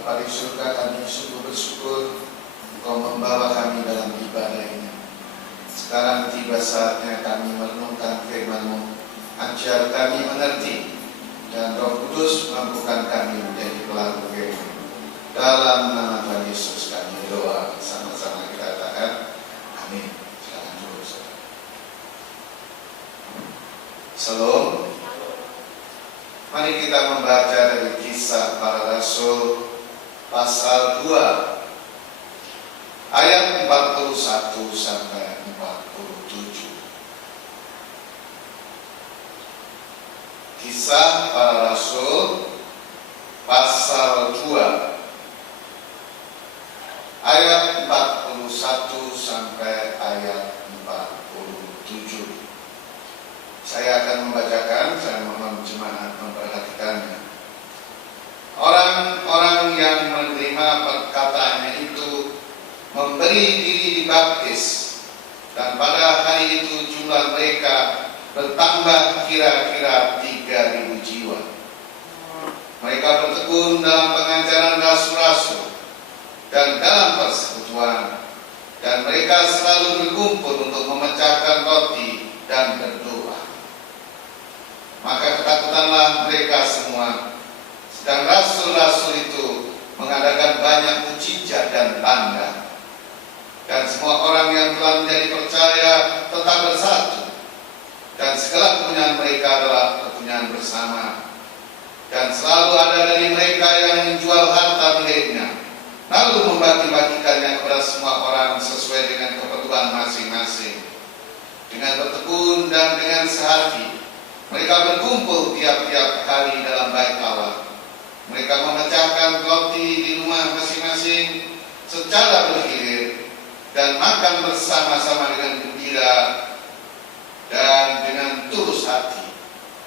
Bapa di surga, kami sungguh bersyukur Engkau membawa kami dalam ibadah ini. Sekarang tiba saatnya kami merenungkan firman-Mu. Ajar kami mengerti, dan Roh Kudus mampukan kami menjadi pelaku firman. Dalam nama Tuhan Yesus kami doa, sama-sama kita katakan amin. Silakan dulu, saudara. Salam. Mari kita membaca dari Kisah Para Rasul pasal 2 ayat 41 sampai 47. Kisah Para Rasul pasal 2 ayat 41 sampai ayat 47. Saya akan membacakan, saya mohon jemaat memperhatikannya. Orang-orang yang menerima perkataannya itu memberi diri dibaptis, dan pada hari itu jumlah mereka bertambah kira-kira 3.000 jiwa. Mereka bertekun dalam pengajaran rasul-rasul dan dalam persekutuan, dan mereka selalu berkumpul untuk memecahkan roti dan berdoa. Maka ketakutanlah mereka semua, sedang rasul-rasul itu mengadakan banyak mukjizat dan tanda. Dan semua orang yang telah menjadi percaya tetap bersatu, dan segala kepunyaan mereka adalah kepunyaan bersama. Dan selalu ada dari mereka yang menjual harta miliknya, lalu membagi-bagikannya kepada semua orang sesuai dengan keperluan masing-masing. Dengan bertekun dan dengan sehati, mereka berkumpul tiap-tiap hari dalam bait Allah. Mereka memecahkan roti di rumah masing-masing secara bergilir, dan makan bersama-sama dengan gembira dan dengan tulus hati,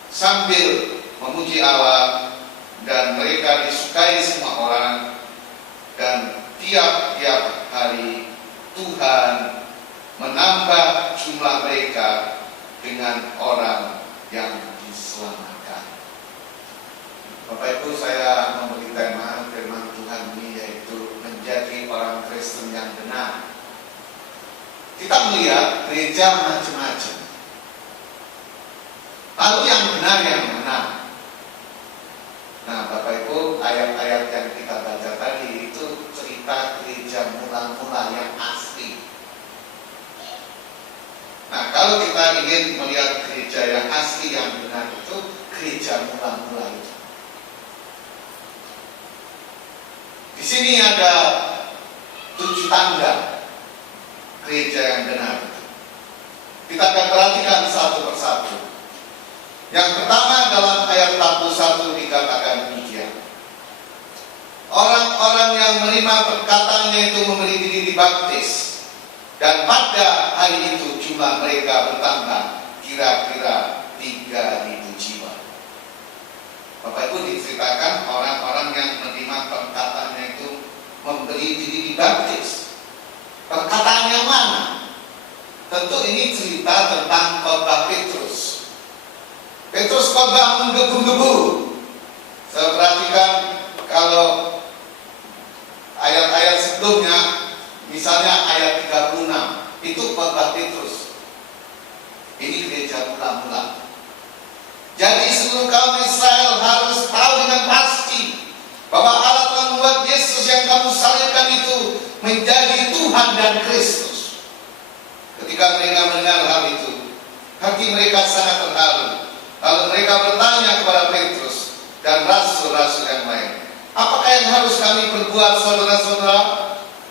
sambil memuji Allah. Dan mereka disukai semua orang, dan tiap-tiap hari Tuhan menambah jumlah mereka dengan orang yang diselamatkan. Bapak Ibu, saya memberi tema firman Tuhan ini, yaitu menjadi orang Kristen yang benar. Kita melihat gereja macam-macam. Lalu yang benar yang mana? Nah, Bapak Ibu, ayat-ayat yang kita baca tadi itu cerita gereja mula-mula yang asli. Nah, kalau kita ingin melihat gereja yang asli yang benar itu, gereja mula-mula itu. Di sini ada 7 tanda gereja yang benar itu. Kita akan perhatikan satu persatu. Yang pertama dalam ayat 41 dikatakan demikian. Orang-orang yang menerima perkataannya itu memberi diri dibaptis, dan pada hari itu jumlah mereka bertambah kira-kira 3.000 jiwa. Bapak Ibu, diceritakan orang-orang yang menerima perkataannya itu memberi diri dibaptis. Perkataannya mana? Tentu ini cerita tentang khotbah Petrus. Petrus khotbah menggebu-gebu. Saya perhatikan kalau ayat-ayat sebelumnya, misalnya ayat 36, itu khotbah Petrus. Ini gereja mula-mula. Jadi seluruh kaum Israel harus tahu dengan pasti bahwa Allah telah membuat Yesus yang kamu salibkan itu menjadi Tuhan dan Kristus. Ketika mereka mendengar hal itu, hati mereka sangat terharu. Lalu mereka bertanya kepada Petrus dan rasul-rasul yang lain, apakah yang harus kami perbuat, saudara-saudara?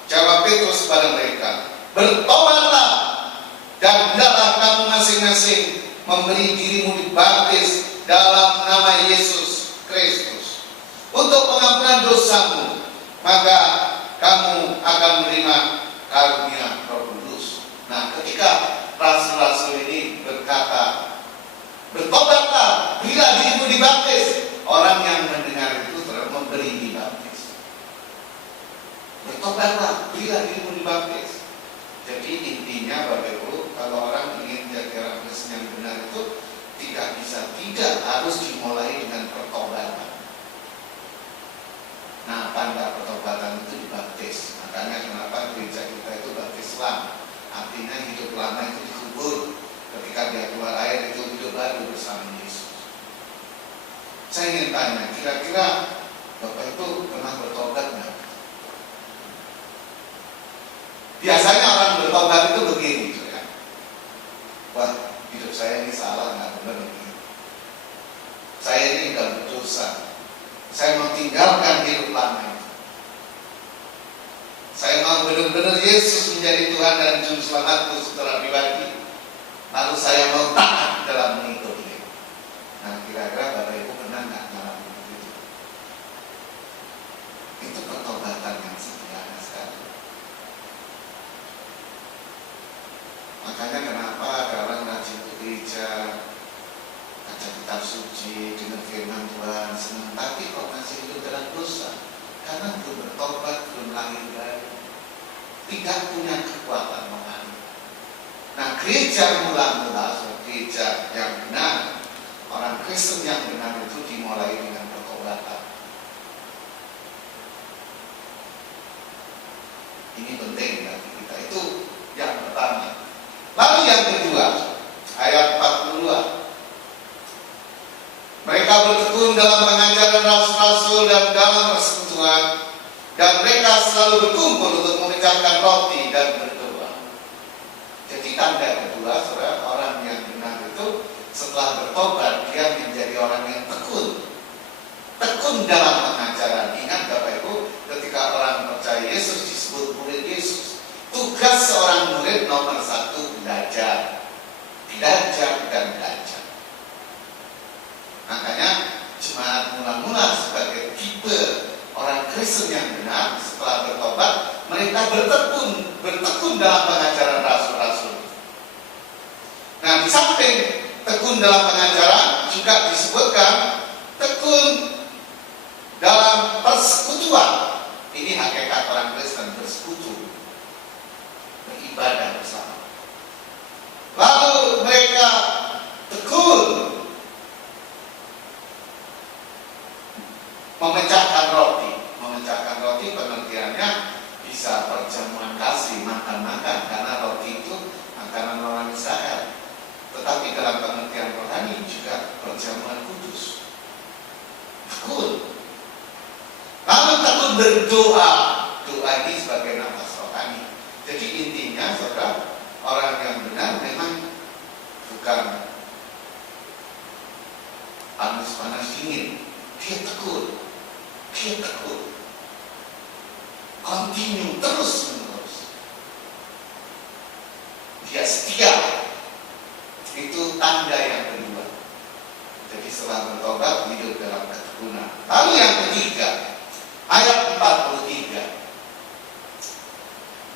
Jawab Petrus kepada mereka, bertobatlah, dan hendaklah kamu masing-masing memberi dirimu dibaptis dalam nama Yesus Kristus untuk pengampunan dosamu, maka kamu akan menerima karunia Roh Kudus. Nah, ketika rasul-rasul ini berkata, bertobatlah, berilah dirimu dibaptis, orang yang mendengar itu terus memberi dibaptis. Bertobatlah, berilah dirimu dibaptis. Jadi intinya Bapak Ibu, kalau orang ingin menjadi orang Kristen yang benar itu tidak harus dimulai dengan pertobatan. Nah, tanda tanya, kira-kira Bapak itu pernah bertobat nggak? Biasanya orang bertobat itu begini, ya. Wah, hidup saya ini salah, nggak benar ini. Saya ini nggak berdosa. Saya mau tinggalkan hidup lama itu. Saya mau benar-benar Yesus menjadi Tuhan dan Juru Selamatku secara pribadi. Lalu saya mau taat dalam mengikuti Dia. Nah, kira-kira Bapak Ibu pernah nggak ngalamin itu? Itu pertobatan yang sederhana sekali. Makanya kenapa ada orang rajin ke gereja, baca kitab suci, dengar firman Tuhan, senang, tapi kok masih hidup dalam dosa? Karena belum bertobat, belum lahir baru, tidak punya kekuatan rohani. Nah, gereja mula-mula, gereja yang benar, orang Kristen yang benar itu dimulai dengan pertobatan. Ini penting bagi kita. Itu yang pertama. Lalu yang kedua, ayat 42. Mereka bertekun dalam pengajaran rasul-rasul dan dalam persekutuan, dan mereka selalu berkumpul untuk memecahkan roti dan berdoa. Jadi tanda kedua, saudara, orang yang benar itu setelah bertobat dia menjadi orang yang tekun. Tekun dalam pengajaran. Ingat Bapak Ibu, ketika orang percaya Yesus disebut murid Yesus. Tugas seorang murid nomor satu belajar, belajar dan belajar. Makanya jemaat mula-mula sebagai tipe orang Kristen yang benar setelah bertobat, mereka bertekun dalam pengajaran rasul-rasul. Nah, di samping tekun dalam pengajaran juga disebutkan tekun dalam persekutuan. Ini hakikat orang Kristen, bersekutu, beribadah bersama. Lalu mereka tekun memecahkan roti. Memecahkan roti pengertiannya bisa perjamuan kasih, makan-makan, karena roti itu makanan orang Israel. Tetapi dalam pengertian rohani juga perjamuan kudus. Tekun. Lalu tekun berdoa. Doa ini sebagai nafas rohani. Jadi intinya, saudara, orang yang benar memang bukan panas-panas dingin. Dia tekun. Dia tekun, continue, terus menerus. Dia setia. Itu tanda yang kedua. Jadi setelah bertobat hidup dalam ketekunan. Lalu yang ketiga, ayat 43.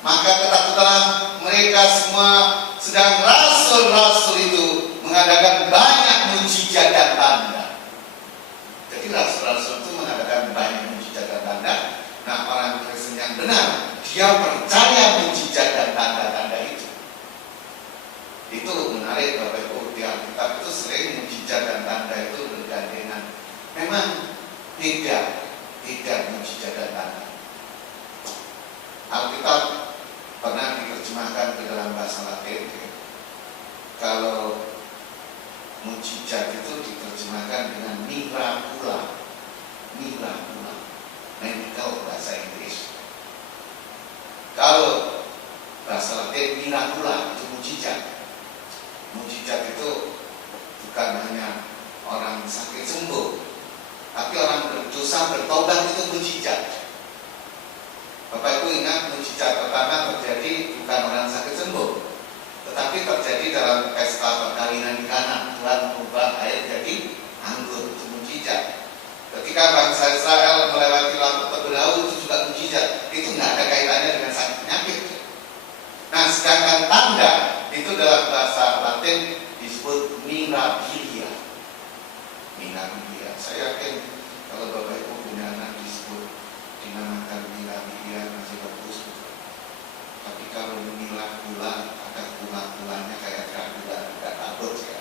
Maka ketakutanlah mereka semua, sedang rasul-rasul itu mengadakan banyak mujizat dan tanda. Jadi rasul-rasul itu mengadakan banyak mujizat dan tanda. Nah, orang Kristen yang benar, dia percaya mujizat dan tanda-tanda itu. Itu menarik Bapak Ibu, di Alkitab itu sering mujizat dan tanda itu bergandengan. Memang beda mujizat dan tanda. Alkitab pernah diterjemahkan ke dalam bahasa Latin. Kalau mujizat itu diterjemahkan dengan miracula, medical bahasa Inggris. Kalau bahasa Latin miracula itu mujizat. Mujizat itu bukan hanya orang sakit sembuh, tapi orang berdosa bertobat itu mujizat. Bapak Ibu ingat mujizat pertama terjadi bukan orang sakit sembuh, tetapi terjadi dalam pesta perkawinan di Kana. Tuhan mengubah air jadi anggur, itu mujizat. Ketika bangsa Israel melewati laut berlaut, itu juga mujizat. Itu nggak ada kaitannya dengan sakit penyakit. Nah, sedangkan tanda itu dalam bahasa Latin disebut mirabilia. Mirabilia. Saya yakin kalau Bapak Ibu punya anak disebut dinamakan mirabilia masih bagus. Tapi kalau memilah gula, ada gula-gulanya kayak Dracula, tidak takut ya.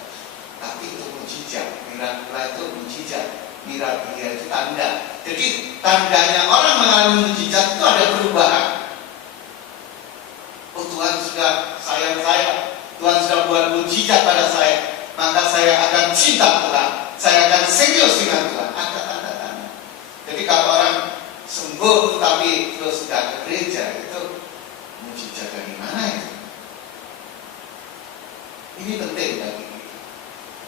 Tapi itu mujizat. Mirabilia itu mujizat. Mirabilia itu tanda. Jadi tandanya orang mengalami mujizat itu ada perubahan. Oh, Tuhan sudah sayang saya, Tuhan sudah buat mujizat pada saya, maka saya akan cinta Tuhan, saya akan serius dengan Tuhan. Jadi kalau orang sembuh tapi terus tidak ke gereja, itu mujizat dari mana itu? Ini penting bagi kita.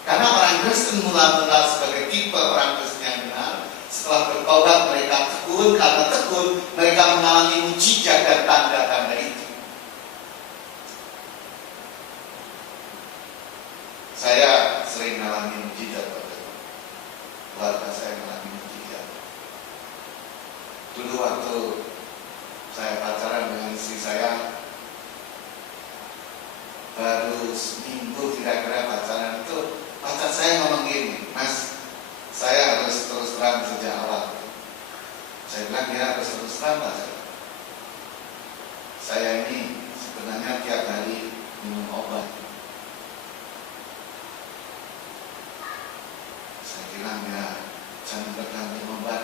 Karena orang Kristen mula-mula sebagai tipe orang Kristen yang benar, setelah bertobat mereka tekun, karena tekun mereka mengalami mujizat dan tanda-tanda itu. Saya sering mengalami mujizat, keluarga saya mengalami mujizat. Dulu waktu saya pacaran dengan istri saya, baru seminggu kira-kira pacaran itu, pacar saya ngomong gini, "Mas, saya harus terus terang sejak awal." Saya bilang, "Ya harus terus terang, Mas. Saya ini sebenarnya tiap hari minum obat." Saya bilang, "Ya jangan berganti obat."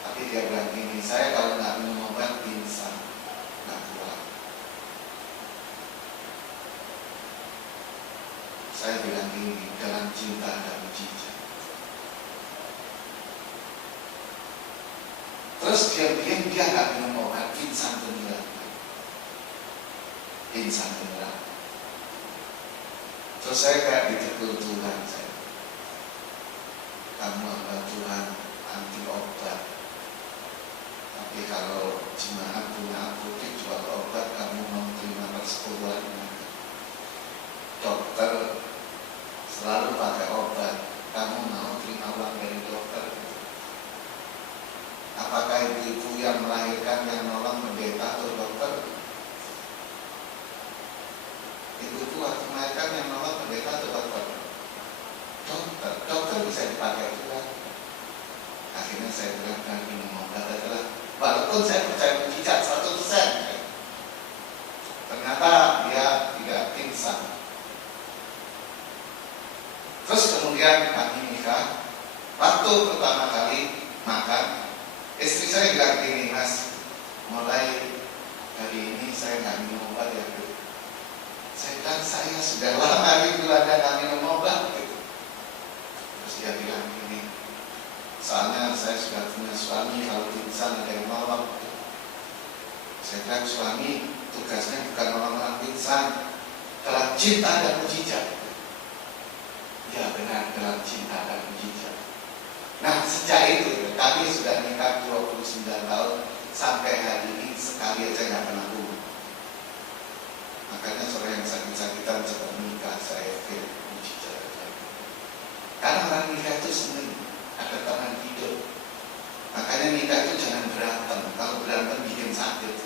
Tapi dia bilang gini, "Saya kalau nggak minum obat pingsan, nggak kuat." Saya bilang gini, dalam cinta ada mujizat. Terus diam-diam dia nggak minum obat, pingsan beneran. Pingsan beneran. Terus saya kayak ditegur Tuhan, saya, "Kamu hamba Tuhan, anti obat. Tapi kalau jemaat punya apotek jual obat, kamu mau terima persekutuan?" Dokter selalu pakai obat, kamu mau terima uang dari dokter? Apakah ibu-ibu yang melahirkan yang nolong pendeta atau dokter? Ibu-ibu waktu melahirkan yang nolong pendeta atau dokter? Dokter, dokter bisa dipakai juga. Akhirnya saya bilang, "Dan minum obat adalah," walaupun saya percaya mujizat 100%, ternyata dia tidak pingsan. Terus kemudian kami nikah. Waktu pertama kali makan, istri saya bilang gini, "Mas, mulai hari ini saya nggak minum obat ya, Bu." Saya bilang, "Saya sudah lama itu ada nggak minum obat." Gitu. Terus dia bilang gini, "Soalnya saya sudah punya suami, kalau pingsan ada yang nolong." Saya bilang, "Suami tugasnya bukan nolong orang pingsan, dalam cinta dan mujizat." Ya benar, dalam cinta dan mujizat. Nah sejak itu kami sudah nikah 29 tahun, sampai hari ini sekali aja nggak pernah kumur. Makanya sore yang sakit-sakitan cepat nikah, saya yakin mujizat aja. Karena orang nikah itu senang, ada teman hidup. Makanya nikah itu jangan berantem, kalau berantem bikin sakit.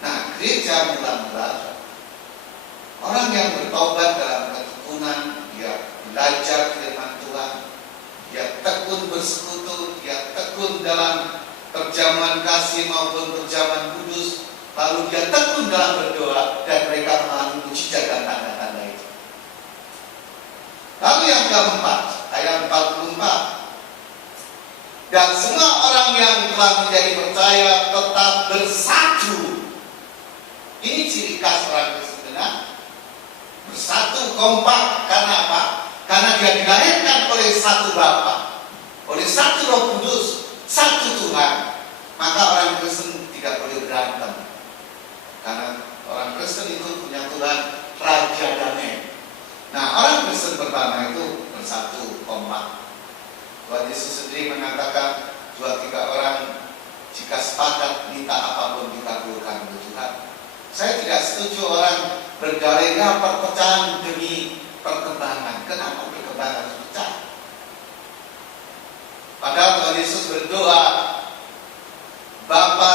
Nah gereja mula-mula orang yang bertobat dalam ketekunan, dia belajar firman Tuhan, dia tekun bersekutu, dia tekun dalam perjamuan kasih maupun perjamuan kudus, lalu dia tekun dalam berdoa, dan mereka mengalami mujizat dan tanda-tanda itu. Lalu yang keempat, ayat 44, "Dan semua orang yang telah menjadi percaya tetap bersatu." Ini ciri khas orang Kristen benar. Bersatu, kompak. Karena apa? Karena dia dilahirkan oleh satu Bapa, oleh satu Roh Kudus, satu Tuhan. Maka orang Kristen tidak boleh berantem. Karena orang Kristen itu punya Tuhan Raja Damai. Nah orang Kristen pertama itu bersatu, kompak. Tuhan Yesus sendiri mengatakan, 2-3 orang jika sepakat minta apapun dikabulkan oleh Tuhan. Saya tidak setuju orang bergairah perpecahan demi perkembangan. Kenapa perkembangan harus pecah? Padahal Tuhan Yesus berdoa, "Bapa,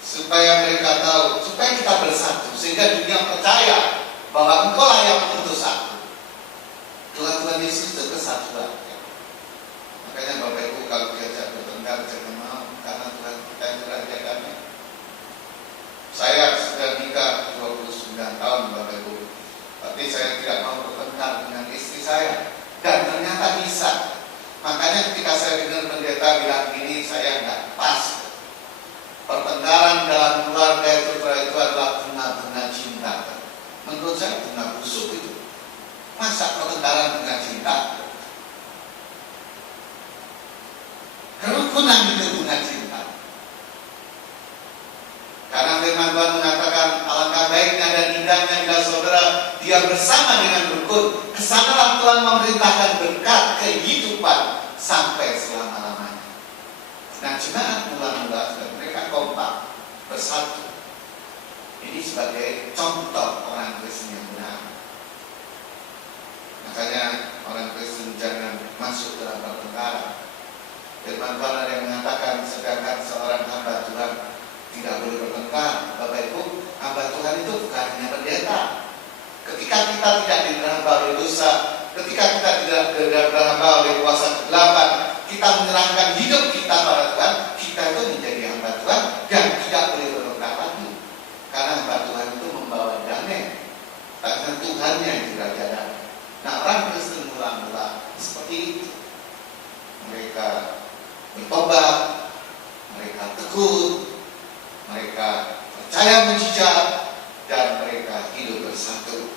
supaya mereka tahu, supaya kita bersatu, sehingga dunia percaya bahwa Engkau yang mengutus aku." Tuhan Yesus itu kesatuan. Makanya Bapak Ibu kalau diajak bertengkar jangan mau, karena Tuhan kita itu Raja Damai. Saya sudah nikah 29 tahun Bapak Ibu, tapi saya tidak mau bertengkar dengan istri saya, dan ternyata bisa. Makanya ketika saya dengar pendeta bilang ini, saya nggak pas. Pertengkaran dalam keluarga itu adalah bunga-bunga cinta. Menurut saya bunga busuk itu. Masa pertengkaran bunga cinta? menang hidup dengan cinta. Karena firman Tuhan mengatakan alangkah baiknya dan indahnya bila saudara dia bersama dengan rukun. Kesanalah Tuhan memerintahkan berkat kehidupan sampai selama-lamanya. Nah, jemaat mula-mula mereka kompak bersatu. Ini sebagai contoh orang Kristen yang benar. Makanya orang Kristen jangan masuk dalam pertengkaran. Firman Tuhan ada yang mengatakan sedangkan seorang hamba Tuhan tidak boleh bertengkar. Bapak Ibu, hamba Tuhan itu bukan hanya pendeta. Ketika kita tidak dirahamba oleh dosa, ketika kita tidak dirahamba oleh kuasa kegelapan, kita menyerahkan hidup kita pada Tuhan, kita itu menjadi hamba Tuhan dan tidak boleh bertengkar lagi. Karena hamba Tuhan itu membawa damai, karena Tuhannya yang dirajaan. Nah, orang Kristen mula-mula seperti itu. Mereka bertobat, mereka teguh, mereka percaya mujizat, dan mereka hidup bersatu.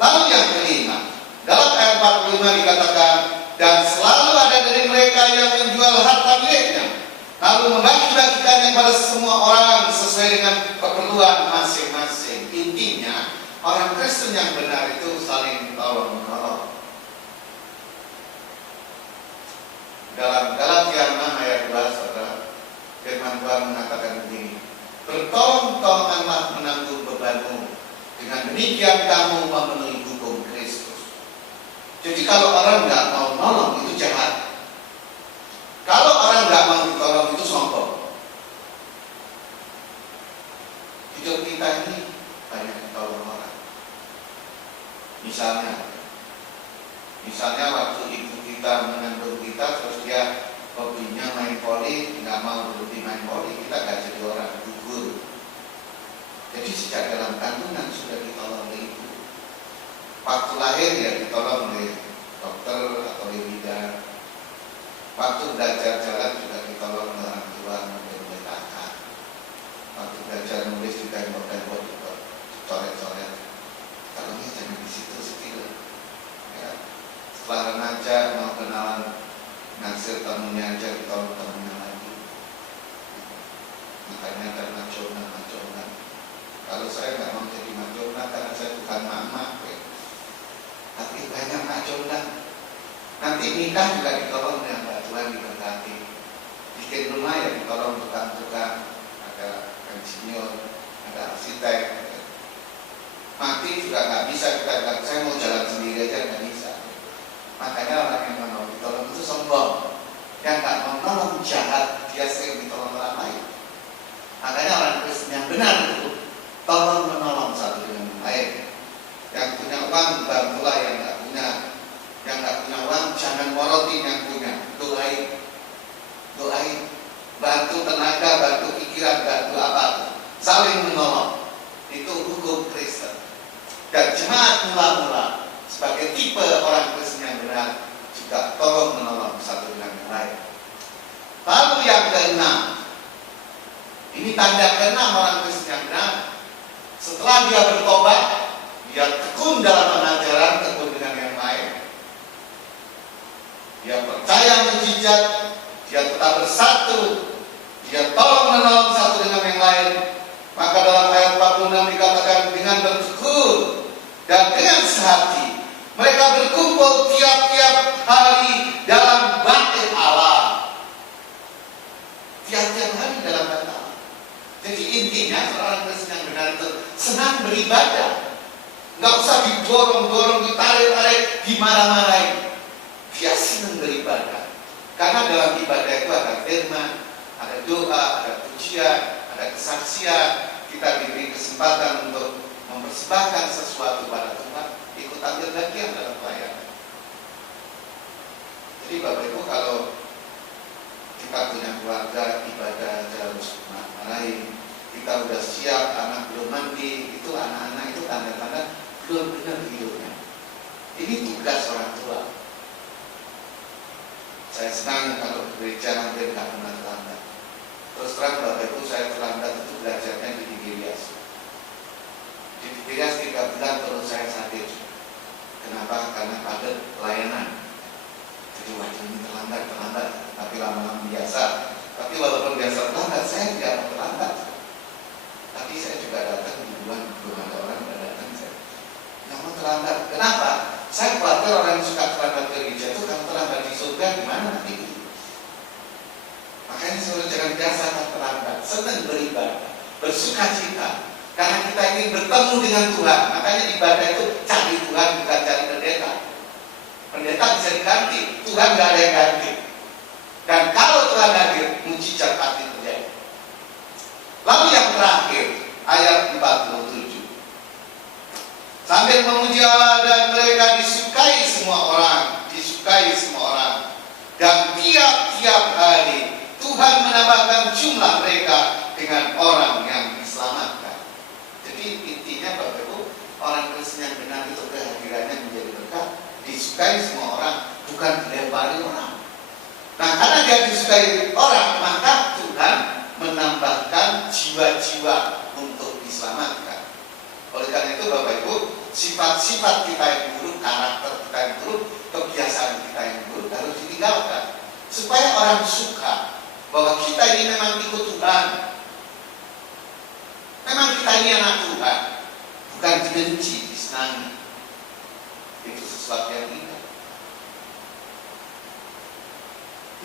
Lalu yang kelima, dalam ayat 45 dikatakan, dan selalu ada dari mereka yang menjual harta miliknya, lalu membagi-bagikannya kepada semua orang sesuai dengan keperluan masing-masing. Intinya, orang Kristen yang benar itu saling tolong-menolong. Dalam Galatia 6 ayat 2, saudara, firman Tuhan mengatakan begini, bertolong-tolonganlah menanggung bebanmu, dengan demikian kamu memenuhi hukum Kristus. Jadi kalau orang nggak mau nolong itu jahat. Kalau orang nggak mau ditolong itu sombong. Hidup kita ini banyak ditolong orang. Misalnya waktu ibu kita mengandung kita, terus dia hobinya main voli, nggak mau berhenti main voli, kita nggak jadi orang gugur. Jadi sejak dalam kandungan sudah ditolong oleh ibu. Waktu lahir ya ditolong oleh dokter atau oleh bidan. Waktu belajar jalan juga ditolong oleh orang tua, oleh kakak. Waktu belajar nulis juga tembok-tembok juga coret-coret. Tolongnya jangan di situ skill. Ya. Setelah remaja mau kenalan nasir temennya aja ditolong temennya lagi. Makanya ada maconan. Kalau saya nggak mau jadi maconan karena saya bukan mama, tapi banyak maconan. Nanti nikah juga ditolong dengan Mbak Tuhan diberkati. Bikin rumah ya ditolong tukang-tukang, ada insinyur, ada arsitek. Mati juga nggak bisa kita bilang saya mau jalan sendiri aja nggak bisa. Makanya orang yang mau ditolong itu sombong. Yang nggak mau nolong jahat, dia sering ditolong orang lain. Makanya orang Kristen yang benar itu tolong menolong satu dengan yang lain. Yang punya uang bantulah yang nggak punya. Yang nggak punya uang jangan morotin yang punya. Doain, bantu tenaga, bantu pikiran, bantu apa, saling menolong. Itu hukum Kristen. Dan jemaat mula-mula sebagai tipe orang Kristen yang benar juga tolong menolong satu dengan yang lain. Lalu yang keenam, ini tanda keenam orang Kristen yang benar. Setelah dia bertobat, dia tekun dalam pengajaran, tekun dengan yang lain. Dia percaya mujizat, dia tetap bersatu, dia tolong menolong satu dengan yang lain. Maka dalam ayat 46 dikatakan dengan bertekun dan dengan sehati mereka berkumpul tiap-tiap hari dalam bait Allah. Tiap-tiap hari dalam bait Allah. Jadi intinya seorang Kristen yang benar itu senang beribadah. Nggak usah didorong-dorong, ditarik-tarik, dimarah-marahin. Dia senang beribadah. Karena dalam ibadah itu ada firman, ada doa, ada pujian, ada kesaksian. Kita diberi kesempatan untuk mempersembahkan sesuatu pada Tuhan, ikut ambil bagian dalam pelayanan. Jadi Bapak Ibu, kalau kita punya keluarga, ibadah harus marahin, kita udah siap, anak belum mandi, itu anak-anak itu tanda-tanda belum benar hidupnya. Ini tugas orang tua. Saya senang kalau gereja hampir nggak pernah terlambat. Terus terang Bapak Ibu, saya terlambat itu belajarnya di Digirias. Di Digirias 3 bulan terus saya sakit. Kenapa? Karena padat pelayanan. Jadi wajar ini terlambat, tapi lama-lama bersuka cita. Karena kita ingin bertemu dengan Tuhan. Makanya ibadah itu cari Tuhan, bukan cari pendeta. Pendeta bisa diganti, Tuhan gak ada yang ganti. Dan kalau Tuhan hadir, mujizat pasti terjadi. Lalu yang terakhir, ayat 47. Sambil memuji Allah dan mereka disukai semua orang. Disukai semua orang. Dan tiap-tiap hari Tuhan menambahkan jumlah mereka dengan orang yang diselamatkan. Jadi intinya Bapak Ibu, orang Kristen yang benar itu kehadirannya menjadi berkat, disukai semua orang, bukan dilempari orang. Nah, karena dia disukai orang, maka Tuhan menambahkan jiwa-jiwa untuk diselamatkan. Oleh karena itu Bapak Ibu, sifat-sifat kita yang buruk, karakter kita yang buruk, kebiasaan kita yang buruk harus ditinggalkan. Supaya orang suka bahwa kita ini memang ikut Tuhan. Memang kita ini anak Tuhan. Bukan dibenci, disenangi. Itu sesuatu yang indah.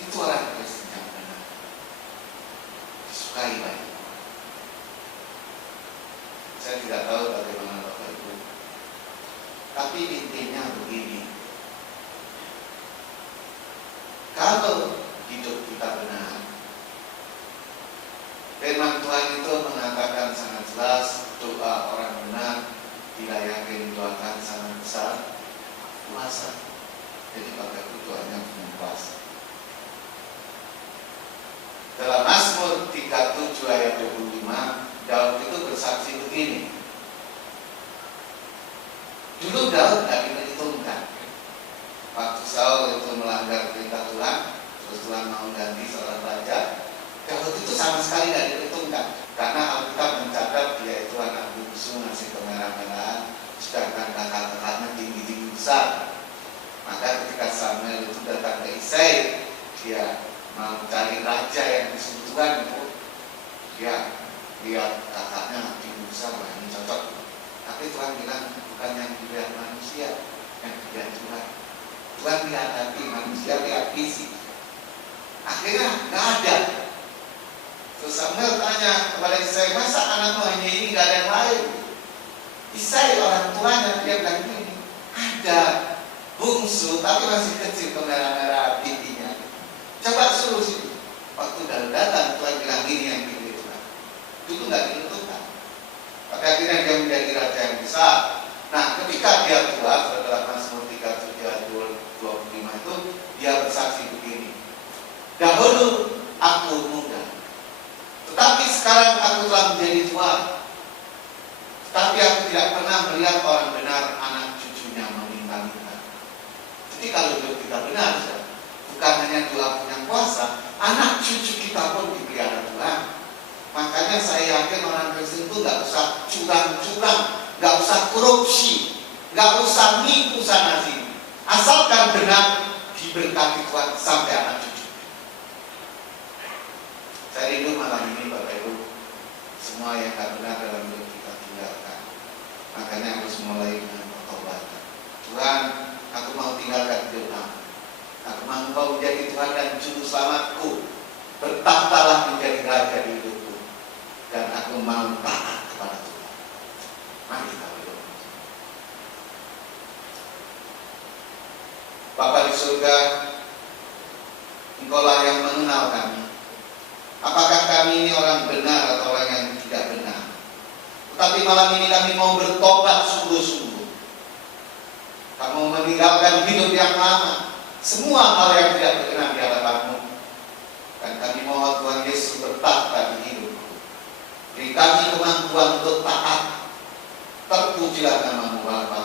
Itu orang Kristen yang benar. Disukai banyak. Saya tidak tahu bagaimana Bapak Ibu. Tapi intinya begini. Kalau hidup kita benar, firman Tuhan itu mengatakan sangat jelas, doa orang benar dilayani doakan sangat besar kuasa. Jadi Bapak Ibu doanya punya kuasa. Dalam Mazmur 37 ayat 25, Daud itu bersaksi begini. Dulu Daud tidak diperhitungkan. Waktu Saul itu melanggar perintah Tuhan, terus Tuhan mau ganti seorang raja, Daud itu sama sekali tidak diperhitungkan. Karena Alkitab mencatat dia itu anak bungsu, masih kemerah-merahan, sedangkan kakak-kakaknya tinggi-tinggi besar. Maka ketika Samuel itu datang ke Isai, dia mau cari raja yang disebut Tuhan itu, dia lihat kakaknya tinggi besar, wah ini cocok. Tapi Tuhan bilang bukan yang dilihat manusia, yang dilihat Tuhan. Tuhan lihat hati, manusia lihat visi. Akhirnya nggak ada. Terus Samuel tanya kepada Isai, masa anakmu hanya ini, nggak ada yang lain? Isai orang tuanya, dia bilang ini, ada bungsu tapi masih kecil, kemerah-merah pipinya. Coba suruh sini. Waktu Daud datang, Tuhan bilang ini yang pilih Tuhan. Dulu nggak ditentukan. Tapi akhirnya dia menjadi raja yang besar. Nah, ketika dia tua, setelah Mazmur 37 ayat 25 itu, dia bersaksi begini. Dahulu aku muda, tetapi sekarang aku telah menjadi tua. Tetapi aku tidak pernah melihat orang benar anak cucunya meminta-minta. Jadi kalau hidup kita benar, bukan hanya Tuhan punya kuasa, anak cucu kita pun dipelihara Tuhan. Makanya saya yakin orang Kristen itu nggak usah curang-curang, nggak usah korupsi, nggak usah nipu sana sini. Asalkan benar diberkati Tuhan sampai anak cucu. Saya rindu malam ini Bapak Ibu, semua yang tak benar dalam hidup kita tinggalkan. Makanya harus mulai dengan pertobatan. Tuhan, aku mau tinggalkan hidup aku. Aku mau Engkau menjadi Tuhan dan Juru Selamatku. Bertahtalah menjadi raja di hidupku. Dan aku mau taat kepada Tuhan. Mari kita berdoa. Bapa di surga, Engkaulah yang mengenal kami. Apakah kami ini orang benar atau orang yang tidak benar? Tetapi malam ini kami mau bertobat sungguh-sungguh. Kami mau meninggalkan hidup yang lama, semua hal yang tidak berkenan di hadapan-Mu. Dan kami mohon Tuhan Yesus bertahta di hidupku. Beri kami kemampuan untuk taat. Terpujilah nama-Mu Bapa.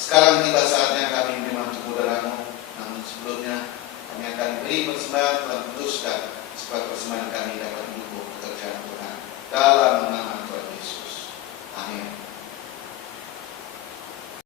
Sekarang tiba saatnya kami menerima tubuh darah-Mu. Namun sebelumnya kami akan beri persembahan Tuhan putuskan supaya persembahan kami dapat mendukung pekerjaan Tuhan dalam